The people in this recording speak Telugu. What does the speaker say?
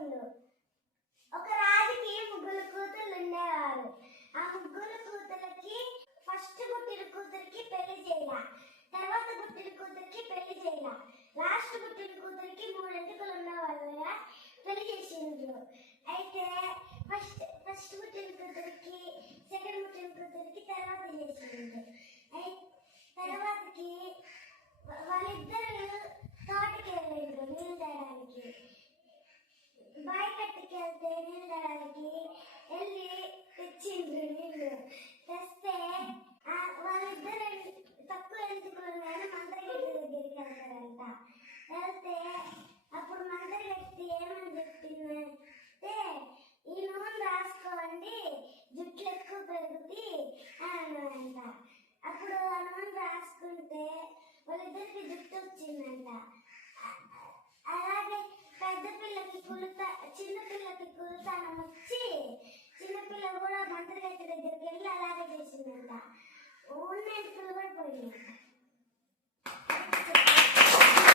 ఉండు. ఒక రాజుకి ముగ్గురు కూతుళ్ళు ఉండేవారు. ఆ ముగ్గురు కూతురికి ఫస్ట్ పుట్టిన కూతురికి పెళ్లి చేయాల, తర్వాత పుట్టిన కూతురికి పెళ్లి చేయాల, లాస్ట్ పుట్టిన కూతురికి 3 ఎంటుకలు ఉన్న వాళ్ళగా పెళ్లి చేసిండ్రు. అయితే ఫస్ట్ పుట్టిన కూతురికి, సెకండ్ పుట్టిన కూతురికి తర్వాత చేసిండ్రు. తర్వాతకి వాళ్ళిద్దరు తోటకి వెళ్ళిండ్రు నీళ్ళు తాగడానికి. బావి కట్టుకి వెళ్తే నీళ్ళు తాగడానికి వెళ్ళి తెచ్చిండ్రు. నీళ్ళు తెస్తే వాళ్ళిద్దరు తక్కువ ఎంచుకున్నాను మంత్రగట్టి దగ్గరికి వెళ్తారంట. వెళ్తే అప్పుడు మంత్రగట్టి ఏమని చెప్పిందంటే, ఈ నూనె రాసుకోండి జుట్లు ఎక్కువ పెరుగుతుంది అని అన్నాడంట. అప్పుడు ఆ నూనె రాసుకుంటే వాళ్ళిద్దరికి జుట్టు వచ్చిందంట. అలాగే పెద్ద పిల్లకి చిన్న పిల్లకి కులుతానం వచ్చి చిన్నపిల్ల కూడా మంత్రగట్టి దగ్గరికి వెళ్ళి అలాగే చేసిందంట. ఉన్న ఎంటుకలు కూడా పోయిందంట.